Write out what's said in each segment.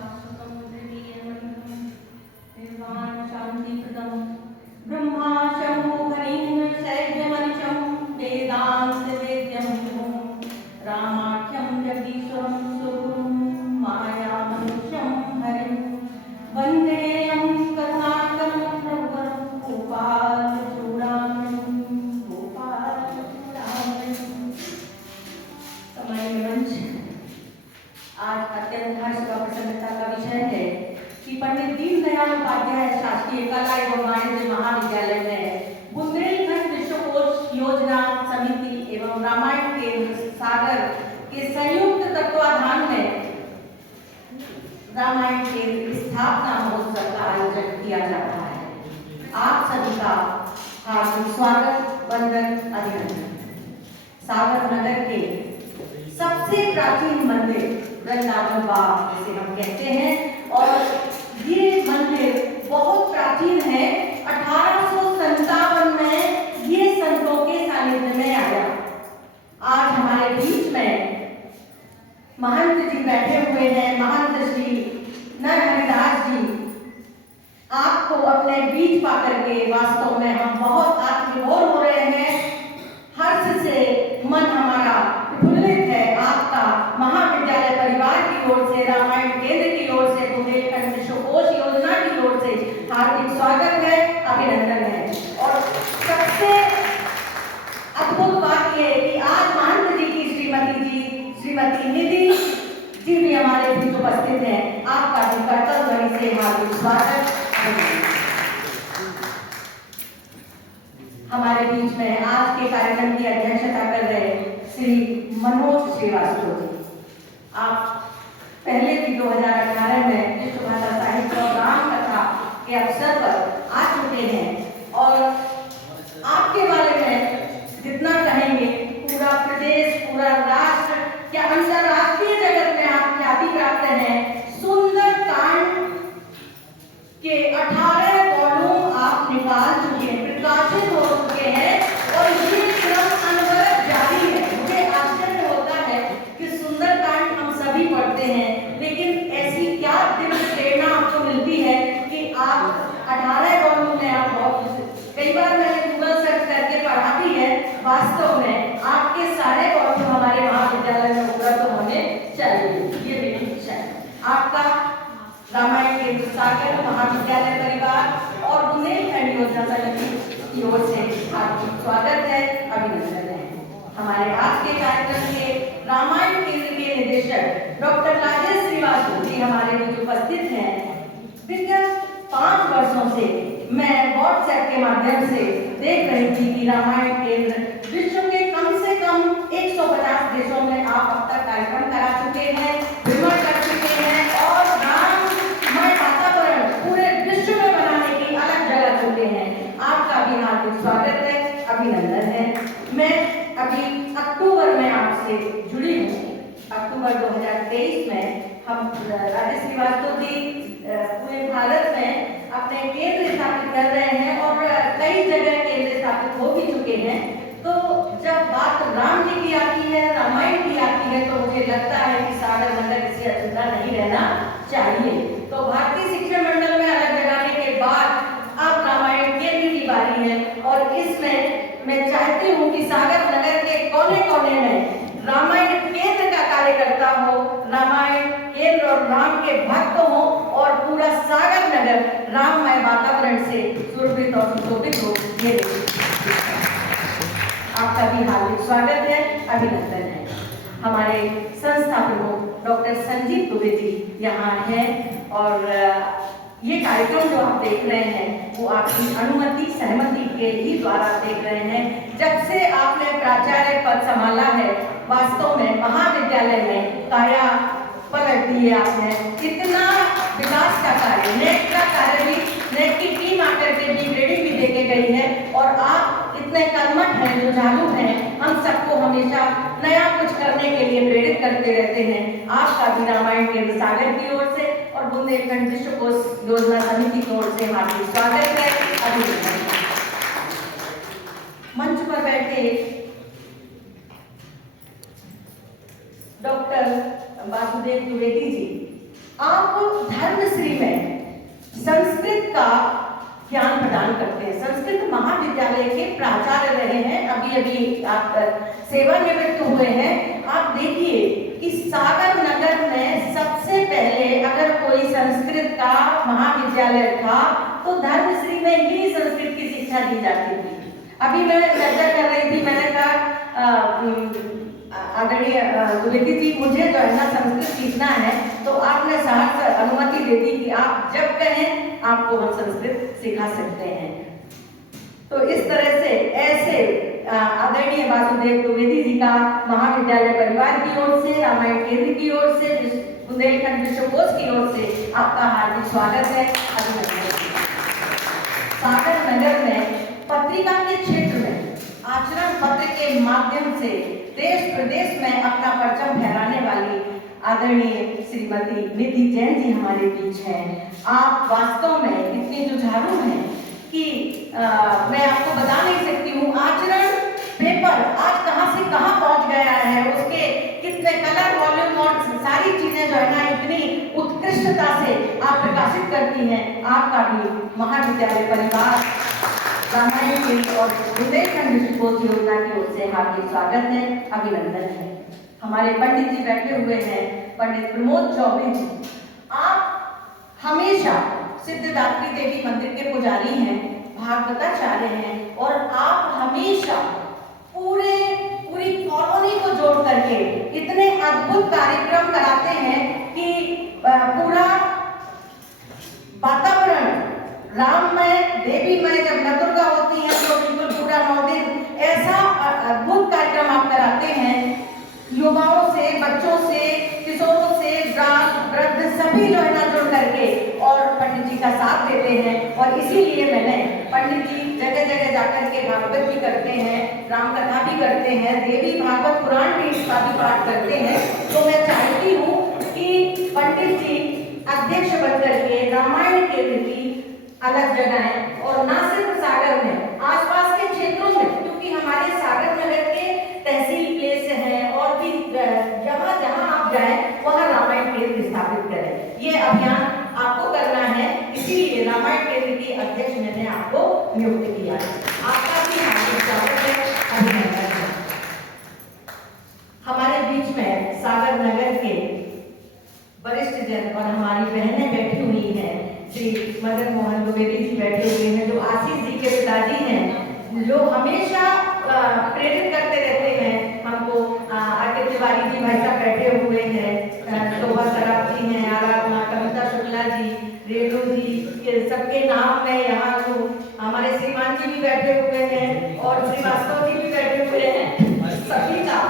शाश्वतं निर्वाण शांतिप्रदं ब्रह्मा शम्भुहरिं शैव्यमनिशं वेदान्त वेद्यं रामाख्यं जगदीश्वरं सुगुरुं मायामनुष्यं हरिं वन्देऽहं करुणाकरं प्रभुवरं गोपालचूडामणिं समय मंच आज अत्यंत हर्ष व प्रसन्नता का विषय है कि पंडित दीनदयाल उपाध्याय शासकीय कला एवं वाणिज्य महाविद्यालय में बुंदेलखंड विश्वकोश योजना समिति एवं रामायण केंद्र सागर के संयुक्त तत्वाधान में रामायण केंद्र स्थापना महोत्सव का आयोजन किया जा रहा है। आप सभी का हार्दिक स्वागत, वंदन, अभिनंदन। सागर नगर के सबसे प्राचीन मंदिर वृंदावन बाग जिसे हम कहते हैं, और ये मंदिर बहुत प्राचीन है। 1857 में ये संतों के सानिध्य में आया। आज हमारे बीच में महंत जी बैठे हुए हैं, महंत श्री नरहरिदास जी। आपको अपने बीच पाकर के वास्तव में हम बहुत आत्मविभोर हो रहे हैं। हर्ष से मन हमारा प्रफुल्लित है। आपका महाविद्यालय परिवार की ओर से, रामायण केंद्र की ओर से, बुंदेलखंड विश्वकोश योजना की ओर से हार्दिक स्वागत है, अभिनंदन है। और सबसे अद्भुत बात यह है कि आज महंत जी की श्रीमती निधि जी भी हमारे बीच उपस्थित हैं। आपका भी कर्तव्य ध्वनि से हार्दिक स्वागत। हमारे बीच में आज के कार्यक्रम की अध्यक्षता कर रहे श्री मनोज श्रीवास्तव जी। आप पहले भी 2018 में विश्व भाषा साहित्य और राम कथा के अवसर पर आ चुके हैं, और आपके बारे में जितना कहेंगे पूरा प्रदेश, पूरा राष्ट्र या अंतरराष्ट्रीय जगत में आप ख्याति प्राप्त हैं। सुंदर कांड के 18 वॉल्यूम आप निकाल चुके हैं, प्रकाशित हो चुके हैं, और ये क्रम अनवरत जारी है। मुझे आश्चर्य होता है कि सुंदरकांड हम सभी पढ़ते हैं, लेकिन ऐसी क्या दिव्य प्रेरणा आपको मिलती है कि आप 18 वॉल्यूम में आप बहुत, कई बार मैंने गूगल सर्च करके पढ़ा भी है। वास्तव में आपके सारे वॉल्यूम हमारे महाविद्यालय में उपलब्ध होने चाहिए, ये मेरी इच्छा है। आपका रामायण केंद्र सागर महाविद्यालय परिवार और बुंदेलखंड योजना समिति की ओर से हार्दिक स्वागत है, अभिनंदन है। हमारे आज के कार्यक्रम के रामायण केंद्र के निदेशक डॉक्टर राजेश श्रीवास्तव जी हमारे बीच उपस्थित हैं। विगत 5 वर्षों से मैं व्हाट्सएप के माध्यम से देख रही थी कि रामायण केंद्र विश्व के कम से कम 150 देशों में आप अब तक कार्यक्रम करा चुके हैं, भ्रमण कर चुके हैं, और राममय वातावरण पूरे विश्व में बनाने की अलग जगह चुके हैं। आपका भी हार्दिक स्वागत है, अभिनंदन है। मैं अभी अक्टूबर में आपसे जुड़ी हूँ। अक्टूबर 2023 में हम राजेश श्रीवास्तव जी पूरे भारत में अपने केंद्र स्थापित कर रहे हैं, और कई जगह केंद्र स्थापित हो भी चुके हैं। तो जब बात राम जी की आती है, रामायण की आती है, तो मुझे लगता है कि सागर नगर इसे अछूता नहीं रहना चाहिए। तो भारतीय शिक्षण मंडल में अलग लगाने के बाद अब रामायण केंद्र की बारी है, और इसमें मैं चाहती हूँ कि सागर नगर के कोने कोने में रामायण केंद्र का कार्यकर्ता हो, रामायण केंद्र और राम के भक्त हो, और पूरा सागर नगर राममय वातावरण से सुरभित और सुशोभित हो। ये आपका भी हार्दिक स्वागत है, अभिनंदन है। हमारे संस्था प्रमुख डॉक्टर संजीव दुबे जी यहाँ हैं, और ये कार्यक्रम जो आप देख रहे हैं वो आपकी अनुमति सहमति के ही द्वारा देख रहे हैं। जब से आपने प्राचार्य पद संभाला है, वास्तव में महाविद्यालय में काया पलट दी है आपने। इतना विकास का कार्य, नेट का कार्य भी, नेट की टीम आकर के भी ग्रेडिंग भी देके गई है, और आप इतने कर्मठ हैं, जुझारू हैं, हम सबको हमेशा नया कुछ करने के लिए प्रेरित करते रहते हैं। आपका भी रामायण केंद्र सागर की ओर से और बुंदेलखंड विश्वकोश योजना समिति की ओर से हार्दिक स्वागत है, अभिनंदन। मंच पर बैठे डॉक्टर वासुदेव द्विवेदी जी, आप धर्मश्री में संस्कृत का ज्ञान प्रदान करते हैं, संस्कृत महाविद्यालय के प्राचार्य रहे हैं, अभी अभी आप सेवानिवृत्त हुए हैं। आप देखिए कि सागर नगर में सबसे पहले अगर कोई संस्कृत का महाविद्यालय था तो धर्मश्री में ही संस्कृत की शिक्षा दी जाती थी। अभी मैं चर्चा कर रही थी, मैंने कहा आदरणीय द्विवेदी जी मुझे जो है ना संस्कृत सीखना है, तो आपने साहस अनुमति दे दी कि आप जब कहें आपको हम संस्कृत सिखा सकते हैं। तो इस तरह से ऐसे आदरणीय वासुदेव द्विवेदी जी का महाविद्यालय परिवार की ओर से, रामायण केंद्र की ओर से, बुंदेलखंड विश्वकोश की ओर से आपका हार्दिक स्वागत है, अभिनंदन। सागर नगर में पत्रिका के क्षेत्र में आचरण पत्र के माध्यम से देश प्रदेश में अपना परचम फहराने वाली आदरणीय श्रीमती निधि जैन जी हमारे बीच हैं। आप वास्तव में इतनी जुझारू हैं कि मैं आपको बता नहीं सकती हूँ। आचरण पेपर आज कहाँ से कहाँ पहुँच गया है, उसके कितने कलर वॉल्यूम और सारी चीजें जो है ना इतनी उत्कृष्टता से आप प्रकाशित करती हैं। आपका भी महाविद्यालय परिवार, रामायण केंद्र और बुंदेलखंड विश्वकोश योजना की ओर से हार्दिक स्वागत है, अभिनंदन है। हमारे पंडित जी बैठे हुए हैं, पंडित प्रमोद चौबे जी। आप हमेशा सिद्धदात्री देवी मंदिर के पुजारी हैं, भागवताचार्य हैं, और आप हमेशा पूरी कॉलोनी को जोड़ करके इतने अद्भुत कार्यक्रम कराते हैं कि पूरा वातावरण राममय देवीमय, जब नवदुर्गा होती है तो बिल्कुल पूरा 9 दिन ऐसा अद्भुत कार्यक्रम आप कराते हैं। युवाओं से, बच्चों से, किशोरों से, वृद्ध सभी जो है ना जुड़ करके और पंडित जी का साथ देते हैं। और इसीलिए मैंने पंडित जी जगह जगह जाकर के भागवत भी करते हैं, राम कथा भी करते हैं, देवी भागवत पुराण भी इसका भी पाठ करते हैं। तो मैं चाहती हूँ कि पंडित जी अध्यक्ष बनकर के रामायण केंद्र की अलग जगह है, और न सिर्फ सागर में, आसपास के क्षेत्रों में, क्योंकि हमारे सागर नगर के तहसील प्लेस हैं और भी जहाँ जहाँ आप जाए वहाँ रामायण केंद्र स्थापित करें। ये अभियान आपको करना है, इसीलिए रामायण केंद्र की अध्यक्ष मैंने आपको नियुक्त किया है। आपका भी हार्दिक स्वागत है, अभिनंदन है। हमारे बीच में सागर नगर के वरिष्ठ जन और हमारी बहनें बैठी हुई हैं। श्री मदन मोहन द्विवेदी जी बैठे हुए हैं, जो आशीष जी के पिताजी हैं, जो हमेशा प्रेरित करते रहते हैं हमको। आके तिवारी जी भाई साहब बैठे हुए हैं, शोभा सराफ जी हैं, आराधना, कविता शुक्ला जी, रेणु जी, ये सबके नाम में यहाँ हमारे श्रीमान जी भी बैठे हुए हैं और श्रीवास्तव जी भी बैठे हुए हैं। सभी का,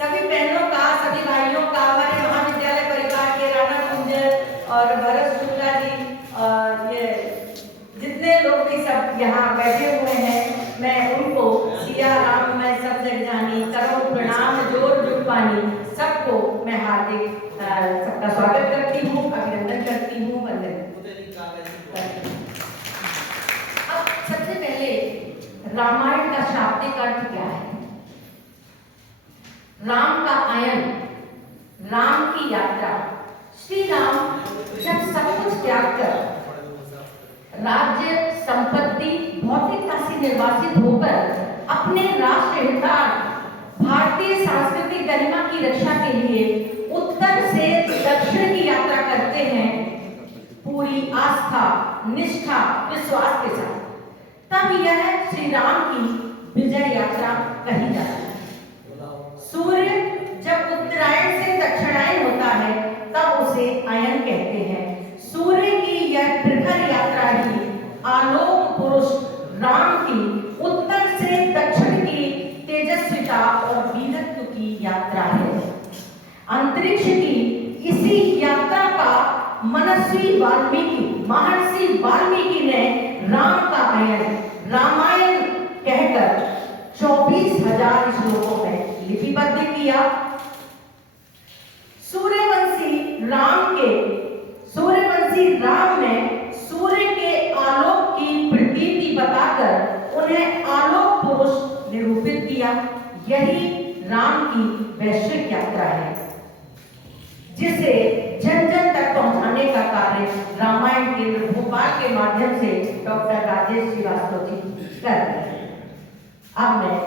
सभी बहनों का, सभी भाइयों का, हमारे महाविद्यालय परिवार के राणा कुंजर और भरत शुक्ला जी, ये जितने लोग भी सब यहाँ बैठे हुए हैं, मैं उनको सिया राम मैं सब जग जानी, करो प्रणाम जोर जुट पानी, सबको मैं हार्दिक सबका स्वागत करती हूँ, अभिनंदन करती हूँ, वंदन। अब सबसे पहले रामायण का शाब्दिक अर्थ क्या है? राम का आयन, राम की यात्रा। श्री राम जब सब कुछ त्याग कर राज्य, संपत्ति, भौतिकता से निर्वासित होकर अपने राष्ट्र हितार्थ भारतीय सांस्कृतिक गरिमा की रक्षा के लिए उत्तर से दक्षिण की यात्रा करते हैं, पूरी आस्था, निष्ठा, विश्वास के साथ, तब यह श्री राम की विजय यात्रा कही जाती है। सूर्य जब उत्तरायण से दक्षिणायन होता है तब उसे अयन कहते हैं। सूर्य की यह प्रखर यात्रा ही आलोक पुरुष राम की उत्तर से दक्षिण की तेजस्विता और वीरत्व की यात्रा है। अंतरिक्ष की इसी यात्रा का महर्षि वाल्मीकि ने राम का अयन रामायण कहकर 24,000 श्लोकों में लिपिबद्ध किया। सूर्यवंशी राम ने सूर्य के आलोक की प्रतीति बताकर उन्हें आलोक पुरुष निरूपित किया। यही राम की वैश्विक यात्रा है, जिसे जन जन तक पहुंचाने बढ़ाने का कार्य रामायण केंद्र भोपाल के माध्यम से डॉक्टर राजेश श्रीवास्तव जी कर रहे हैं। अब मैं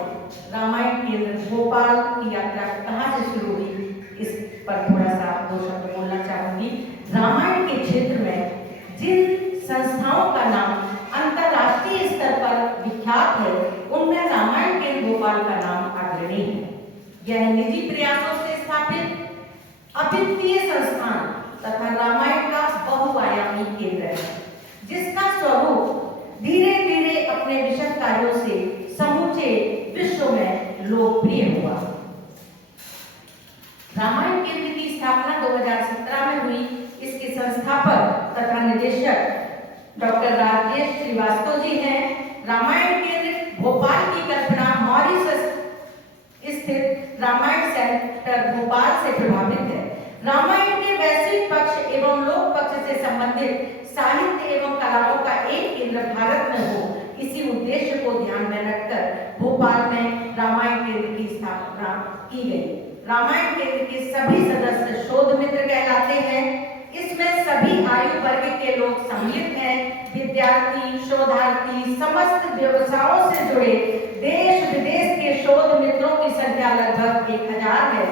रामायण केंद्र भोपाल की यात्रा कहाँ से शुरू हुई इस पर थोड़ा सा दो शब्द बोलना चाहूंगी। रामायण के क्षेत्र में जिन संस्थाओं का नाम अंतर्राष्ट्रीय स्तर पर विख्यात है, उनमें रामायण केंद्र भोपाल का नाम अग्रणी है। यह निजी प्रयासों से स्थापित अद्वितीय संस्थान तथा रामायण का बहुआयामी केंद्र है, जिसका स्वरूप धीरे धीरे अपने विशद कार्यों से समूचे विश्व में लोकप्रिय हुआ। रामायण केंद्र की स्थापना 2017 में हुई। इसके संस्थापक तथा निदेशक डॉक्टर राजेश श्रीवास्तव जी हैं। रामायण केंद्र भोपाल की कल्पना मॉरिशस स्थित रामायण सेंटर भोपाल से प्रभावित है। रामायण के वैश्विक पक्ष एवं लोक पक्ष से संबंधित साहित्य एवं कलाओं का एक केंद्र भारत में हो, इसी उद्देश्य को ध्यान में रखकर भोपाल में रामायण केंद्र की स्थापना की गई। रामायण केंद्र के सभी सदस्य शोध मित्र कहलाते हैं। इसमें सभी आयु वर्ग के लोग सम्मिलित हैं। विद्यार्थी, शोधार्थी, समस्त व्यवसायों से जुड़े देश विदेश के शोध मित्रों की संख्या लगभग 1000 है।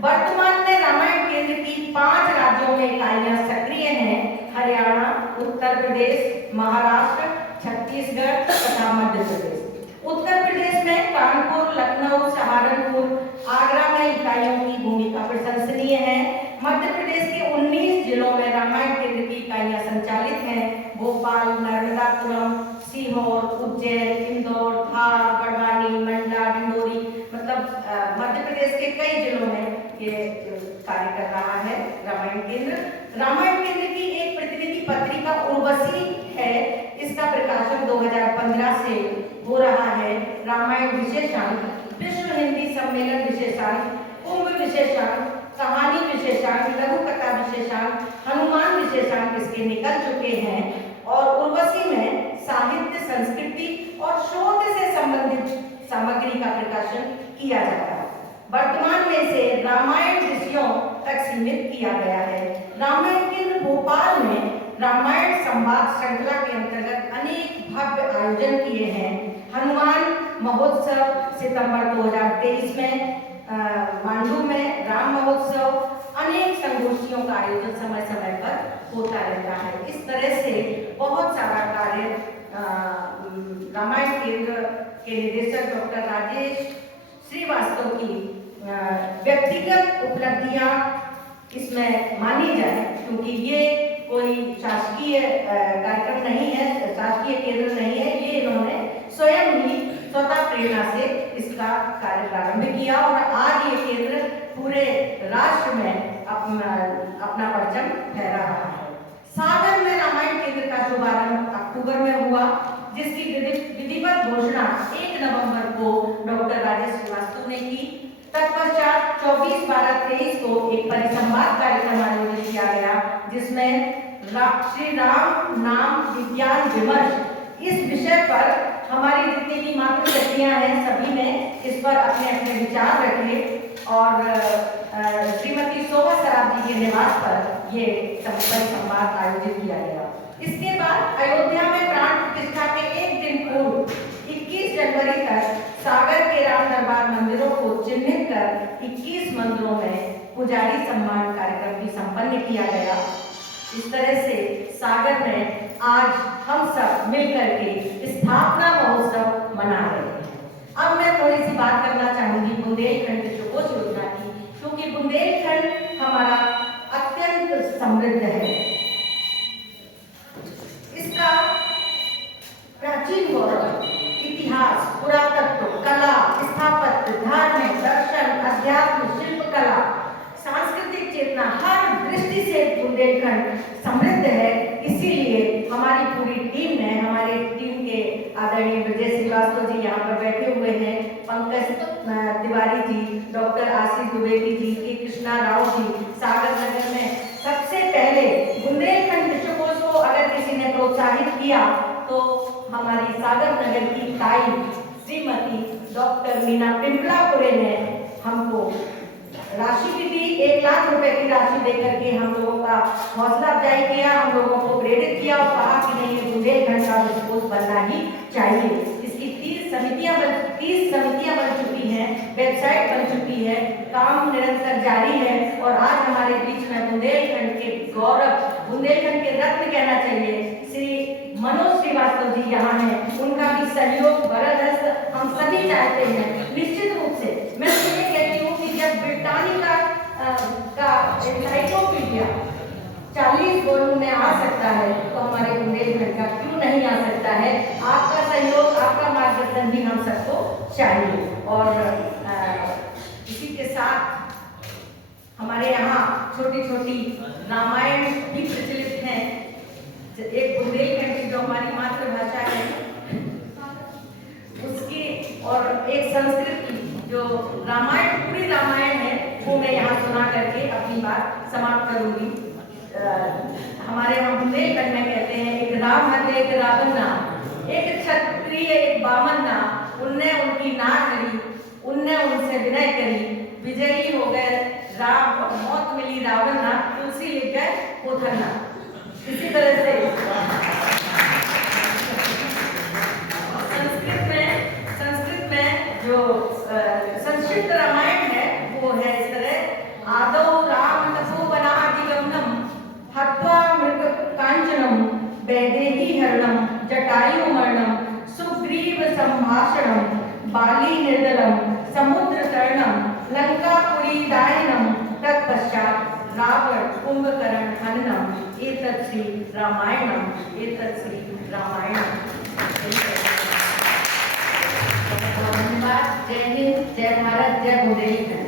वर्तमान में रामायण केंद्र की 5 राज्यों में इकाइयां सक्रिय हैं: हरियाणा, उत्तर प्रदेश, महाराष्ट्र, छत्तीसगढ़ तथा मध्य प्रदेश। उत्तर प्रदेश में कानपुर, लखनऊ, सहारनपुर, आगरा में इकाइयों की भूमिका प्रशंसनीय है। मध्य प्रदेश के 19 जिलों में रामायण केंद्र की इकाइयां संचालित हैं: भोपाल, नर्मदापुरम, सीहोर, उज्जैन, इंदौर, धार, बड़वानी, मंडला, डिंडोरी, मतलब मध्य प्रदेश के कई जिलों में ये कार्य कर रहा है रामायण केंद्र। रामायण केंद्र की एक प्रतिनिधि पत्रिका उर्वशी है। इसका प्रकाशन 2015 से हो रहा है। रामायण विशेषांक, विश्व हिंदी सम्मेलन विशेषांक, कुंभ विशेषांक, कहानी विशेषांक, लघु कथा विशेषांक, हनुमान विशेषांक इसके निकल चुके हैं और उर्वशी में साहित्य, संस्कृति और शोध से संबंधित सामग्री का प्रकाशन किया जाता है। वर्तमान में इसे रामायण विषयों तक सीमित किया गया है। रामायण केंद्र भोपाल में रामायण संवाद श्रृंखला के अंतर्गत अनेक भव्य आयोजन किए हैं। हनुमान महोत्सव सितंबर 2023 में, मांडू में राम महोत्सव, अनेक संगोष्ठियों का आयोजन समय समय पर होता रहता है। इस तरह से बहुत सारा कार्य रामायण केंद्र के निदेशक डॉक्टर राजेश श्रीवास्तव की व्यक्तिगत उपलब्धियां इसमें मानी जाए, क्योंकि ये कोई शासकीय कार्यक्रम नहीं है, शासकीय केंद्र नहीं है। ये इन्होंने स्वयं ही स्वतः प्रेरणा से इसका कार्य प्रारंभ किया और आज ये केंद्र पूरे राष्ट्र में अपना परचम फहरा रहा है। सागर में रामायण केंद्र का शुभारंभ अक्टूबर में हुआ, जिसकी विधिवत घोषणा 1 नवंबर को डॉक्टर राजेश श्रीवास्तव ने की। तत्पश्चात 24/12/23 को एक परिसंवाद कार्यक्रम आयोजित किया गया, जिसमें श्री राम नाम विज्ञान विमर्श इस विषय पर हमारी जितनी भी मातृशक्तियां हैं, सभी ने इस पर अपने अपने विचार रखे और श्रीमती शोभा सराफ जी के निवास पर ये परिसंवाद आयोजित किया गया। इसके बाद अयोध्या में प्राण प्रतिष्ठा के एक दिन पूर्व 21 जनवरी तक सागर के राम दरबार मंदिरों को चिन्हित कर 21 मंदिरों में पुजारी सम्मान कार्यक्रम भी संपन्न किया गया। इस तरह से सागर में आज हम सब मिलकर के स्थापना महोत्सव मना रहे हैं। अब मैं थोड़ी सी बात करना चाहूंगी बुंदेलखंड विश्वकोश योजना की, क्योंकि बुंदेलखंड हमारा अत्यंत समृद्ध है। इसका प्राचीन गौरव, इतिहास, पुरातत्व, कला, स्थापत्य, धार्मिक, दर्शन, अध्यात्म, शिल्पकला, सांस्कृतिक चेतना, हर दृष्टि से बुंदेलखंड समृद्ध है। इसीलिए हमारी पूरी टीम ने, हमारे टीम के आदरणीय ब्रजेश श्रीवास्तव जी यहाँ पर बैठे हुए हैं, पंकज तिवारी जी, डॉक्टर आशीष द्विवेदी जी, के कृष्णा राव जी, सागर नगर में सबसे पहले बुंदेलखंड विश्वकोश को अगर किसी ने प्रोत्साहित किया तो हमारी सागर नगर की ताई श्रीमती डॉक्टर मीना पिंपलापुरे ने हमको राशि भी दी, 1 लाख रुपए की राशि देकर के हम लोगों का हौसला अफजाई किया, हम लोगों को प्रेरित किया और कहा कि नहीं, ये बुंदेलखंड का विश्वकोश बनना ही चाहिए। इसकी 30 समितियां बन चुकी हैं, वेबसाइट बन चुकी है, काम निरंतर जारी है और आज हमारे बीच में बुंदेलखंड के गौरव, बुंदेलखंड के रत्न कहना चाहिए, श्री मनोज श्रीवास्तव जी यहाँ हैं। उनका भी सहयोग बरदस्त हम सभी चाहते हैं। निश्चित रूप से मैं तो ये कहती हूँ कि जब ब्रिटानिका का एनसाइक्लोपीडिया 40 वॉल्यूम में आ सकता है तो हमारे बुंदेलखंड का क्यों नहीं आ सकता है। आपका सहयोग, आपका मार्गदर्शन भी हम सबको चाहिए। और इसी के साथ हमारे यहाँ छोटी छोटी रामायण भी प्रचलित हैं। एक बुंदेलखंड की जो हमारी मातृभाषा है उसकी, और एक संस्कृत की जो रामायण, पूरी रामायण है, वो मैं यहाँ सुना करके अपनी बात समाप्त करूंगी। हमारे यहाँ बुंदेलखंड में कहते हैं, एक राम हते एक रावण ना, एक क्षत्रिय एक बामन ना, उनने उनकी नाक करी, उनने उनसे विनय करी, विजयी हो गए राम, मौत मिली रावण ना, तुलसी लिख गए पोथरना। इसी तरह से संस्कृत में जो संस्कृत रामायण है वो है इस तरह, आदौ राम तपोवनादिगमनम हत्वा मृग कांचनम वैदेही हरणम जटायु मरणम सुग्रीव संभाषणम बाली निर्दलम समुद्र तरणम लंकापुरी दायनम तत्पश्चात रावण कुंभकर्ण हननम एतत् श्री रामायणम, एतत् श्री रामायणम। धन्यवाद। जय हिंद, जय भारत, जय बुंदेलखंड।